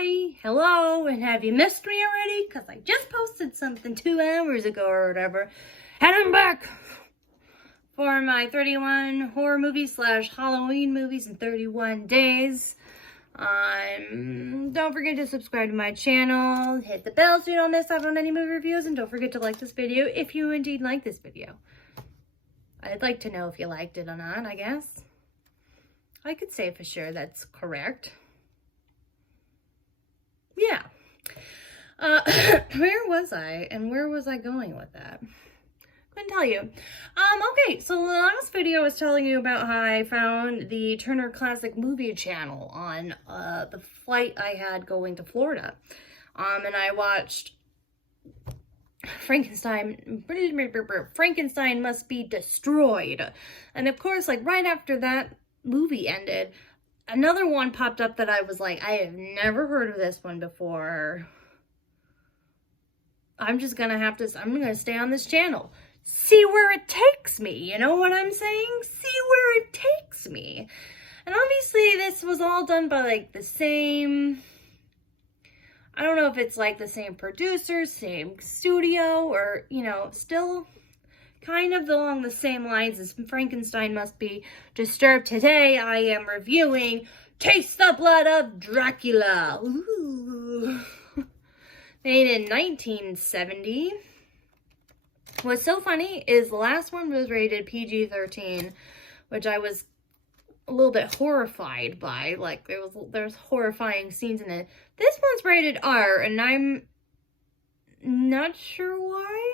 Hi, hello, and have you missed me already? Because I just posted something 2 hours ago or whatever. And I'm back for my 31 horror movies / Halloween movies in 31 days. Don't forget to subscribe to my channel, hit the bell so you don't miss out on any movie reviews, and don't forget to like this video if you indeed like this video. I'd like to know if you liked it or not, I guess. I could say for sure that's correct. Yeah. Where was I and where was I going with that? Couldn't tell you. Okay, so the last video I was telling you about how I found the Turner Classic Movie Channel on the flight I had going to Florida. And I watched Frankenstein Must Be Destroyed. And of course, like right after that movie ended, another one popped up that I was like, I have never heard of this one before. I'm just gonna have to, I'm gonna stay on this channel. See where it takes me, you know what I'm saying? See where it takes me. And obviously this was all done by like the same, I don't know if it's like the same producer, same studio, or, you know, still kind of along the same lines as Frankenstein Must Be Disturbed. Today I am reviewing Taste the Blood of Dracula. Ooh. Made in 1970. What's so funny is the last one was rated PG-13, which I was a little bit horrified by. Like, there's horrifying scenes in it. This one's rated R, and I'm not sure why.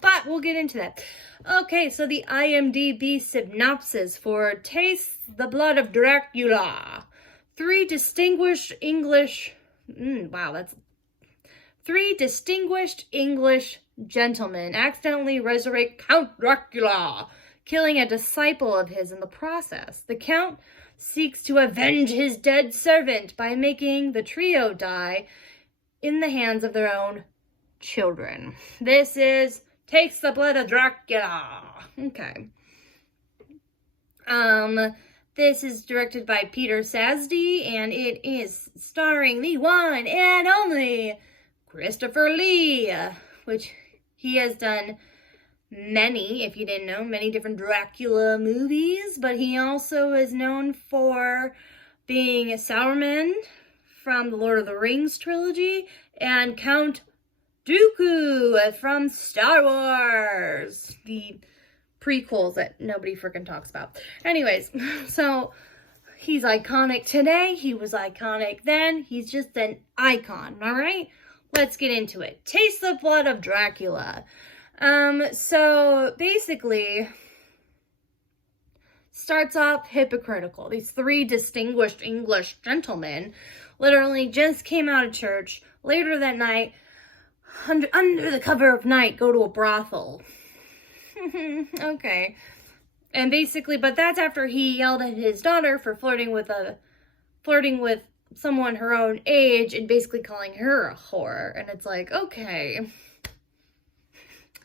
But we'll get into that. Okay, so the IMDb synopsis for Taste the Blood of Dracula. Three distinguished English gentlemen accidentally resurrect Count Dracula, killing a disciple of his in the process. The Count seeks to avenge his dead servant by making the trio die in the hands of their own children. This is Takes the Blood of Dracula. Okay. This is directed by Peter Sasdy, and it is starring the one and only Christopher Lee, which he has done many, if you didn't know, many different Dracula movies, but he also is known for being Sauron from the Lord of the Rings trilogy and Count Dooku from Star Wars, the prequels that nobody freaking talks about. Anyways, so he's iconic today. He was iconic then. He's just an icon, all right? Let's get into it. Taste the Blood of Dracula. So basically, starts off hypocritical. These three distinguished English gentlemen literally just came out of church later that night, under the cover of night, go to a brothel. Okay. And basically, but that's after he yelled at his daughter for flirting with someone her own age and basically calling her a whore. And it's like, okay.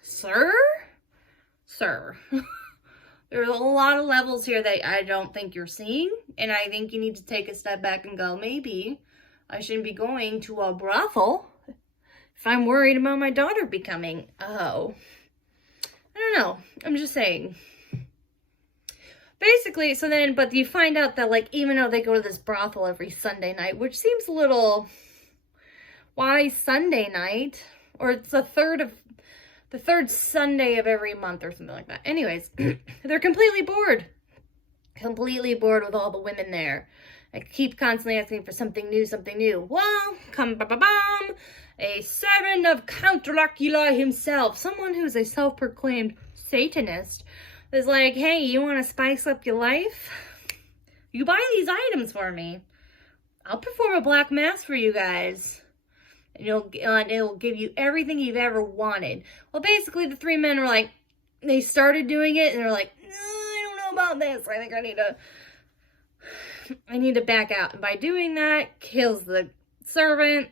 Sir? There's a lot of levels here that I don't think you're seeing. And I think you need to take a step back and go, maybe I shouldn't be going to a brothel if I'm worried about my daughter becoming a hoe. I don't know. I'm just saying. Basically, so then, but you find out that, like, even though they go to this brothel every Sunday night, which seems a little, why Sunday night? Or it's the third Sunday of every month or something like that. Anyways, they're completely bored. Completely bored with all the women there. I keep constantly asking for something new. Well, a servant of Count Dracula himself, someone who's a self-proclaimed Satanist, is like, hey, you want to spice up your life? You buy these items for me. I'll perform a black mass for you guys. And it'll give you everything you've ever wanted. Well, basically, the three men were like, they started doing it, and they're like, no, I don't know about this. I think I need to back out. And by doing that, kills the servant.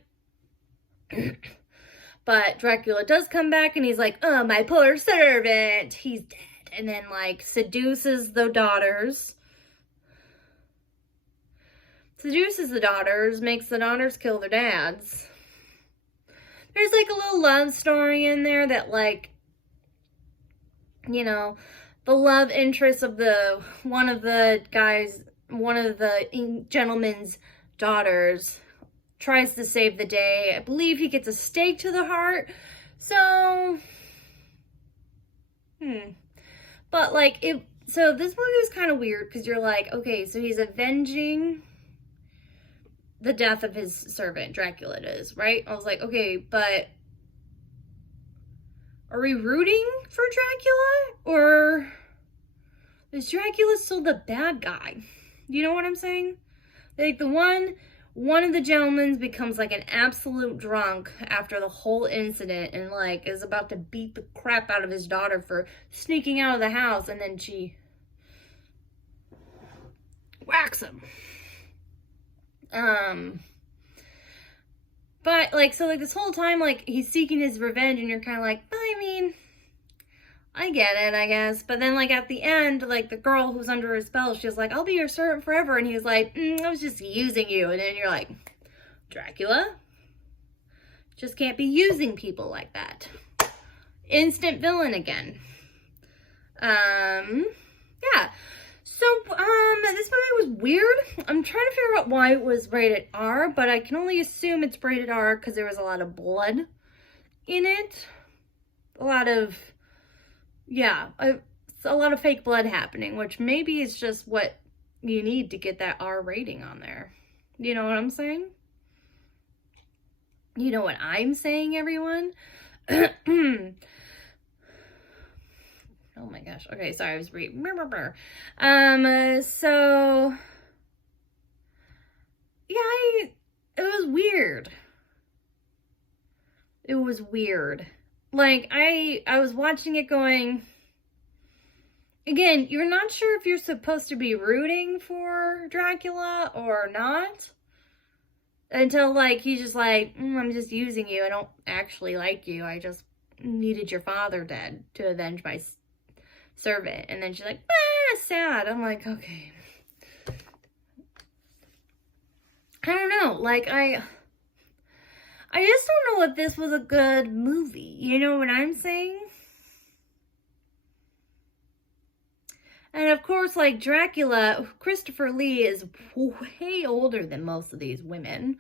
But Dracula does come back, and he's like, oh, my poor servant, he's dead. And then, like, seduces the daughters. seduces the daughters, makes the daughters kill their dads. There's like a little love story in there that, like, you know, the love interest of one of the gentleman's daughters tries to save the day. I believe he gets a stake to the heart. So, but like so this movie was kind of weird because you're like, okay, so he's avenging the death of his servant, Dracula is, right? I was like, okay, but are we rooting for Dracula? Or is Dracula still the bad guy? You know what I'm saying? Like, one of the gentlemen becomes like an absolute drunk after the whole incident and like is about to beat the crap out of his daughter for sneaking out of the house, and then she whacks him. But like, so like this whole time, like he's seeking his revenge, and you're kind of like, I mean, I get it, I guess. But then like at the end, like the girl who's under his spell, she's like, I'll be your servant forever. And he's like, I was just using you. And then you're like, Dracula just can't be using people like that. Instant villain again. Yeah. So, this movie was weird. I'm trying to figure out why it was rated R, but I can only assume it's rated R because there was a lot of blood in it. A lot of fake blood happening, which maybe is just what you need to get that R rating on there. You know what I'm saying? You know what I'm saying, everyone? Oh my gosh. Okay, sorry, I was reading. So yeah, it was weird. It was weird. Like, I was watching it going, again, you're not sure if you're supposed to be rooting for Dracula or not. Until, like, he's just like, I'm just using you. I don't actually like you. I just needed your father dead to avenge my servant. And then she's like, sad. I'm like, okay. I don't know. Like, I just don't know if this was a good movie. You know what I'm saying? And of course, like Dracula, Christopher Lee is way older than most of these women.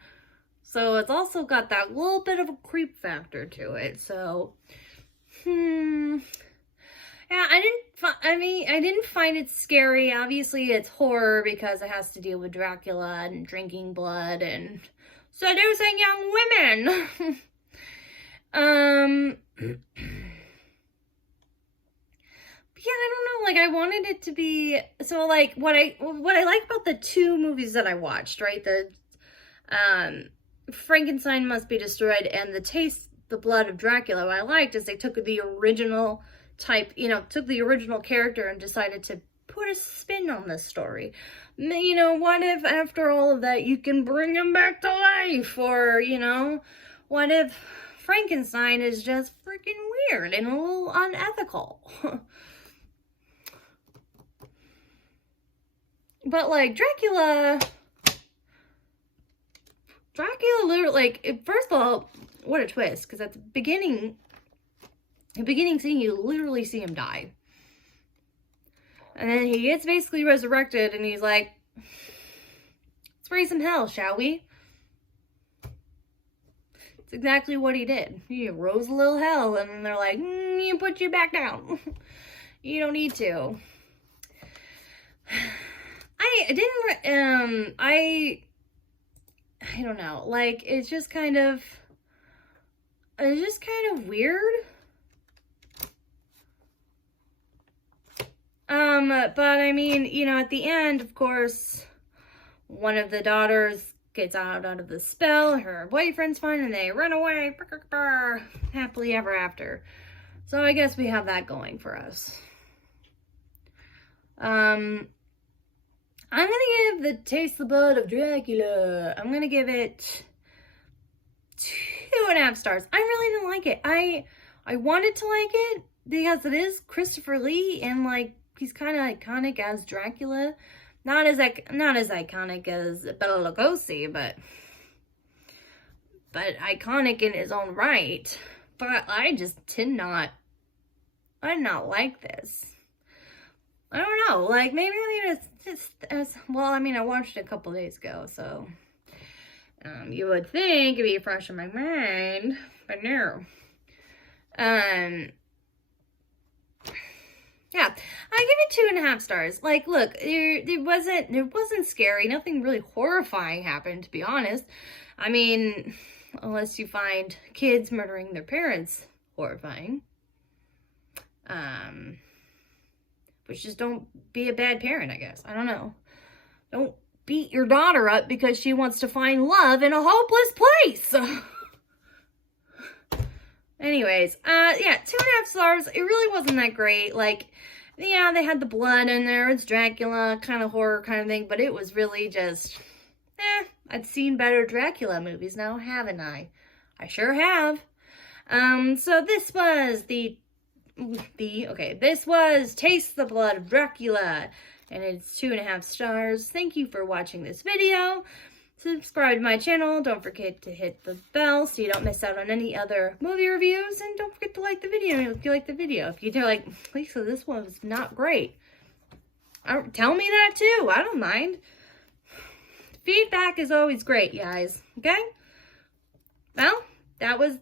So it's also got that little bit of a creep factor to it. So, yeah, I didn't find it scary. Obviously, it's horror because it has to deal with Dracula and drinking blood and seducing young women. Yeah, I don't know, like, I wanted it to be, so, like, what I like about the two movies that I watched, right, the, Frankenstein Must Be Destroyed and The Blood of Dracula, what I liked is they took the original type, took the original character and decided to put a spin on this story. You know, what if after all of that you can bring him back to life, or, what if Frankenstein is just freaking weird and a little unethical? But, like, Dracula literally, like, first of all, what a twist, because at the beginning scene, you literally see him die. And then he gets basically resurrected, and he's like, let's raise some hell, shall we? It's exactly what he did. He rose a little hell, and then they're like, you put you back down. You don't need to. I don't know, like, it's just kind of weird. But I mean, at the end, of course, one of the daughters gets out of the spell, her boyfriend's fine, and they run away, happily ever after. So I guess we have that going for us. I'm gonna give The Taste the Blood of Dracula, I'm gonna give it 2.5 stars. I really didn't like it. I wanted to like it because it is Christopher Lee, and, like, he's kind of iconic as Dracula. not as iconic as Bela Lugosi, but iconic in his own right. But I just did not like this. I don't know, like, maybe it's just, well, I mean, I watched it a couple days ago, so, you would think it'd be fresh in my mind, but no. Yeah, I give it 2.5 stars. Like, look, it wasn't scary. Nothing really horrifying happened, to be honest. I mean, unless you find kids murdering their parents horrifying. Which just don't be a bad parent, I guess. I don't know. Don't beat your daughter up because she wants to find love in a hopeless place. Anyways, yeah, 2.5 stars. It really wasn't that great. Like, yeah, they had the blood in there. It's Dracula, kind of horror kind of thing. But it was really just, I'd seen better Dracula movies now, haven't I? I sure have. So this was this was Taste the Blood of Dracula. And it's 2.5 stars. Thank you for watching this video. Subscribe to my channel. Don't forget to hit the bell so you don't miss out on any other movie reviews. And don't forget to like the video if you like the video. If you're like, Lisa, this one was not great, tell me that too. I don't mind. Feedback is always great, guys. Okay? Well, that was...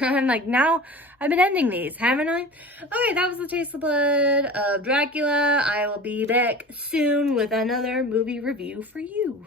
I'm like, now I've been ending these, haven't I? Okay, that was the Taste of Blood of Dracula. I will be back soon with another movie review for you.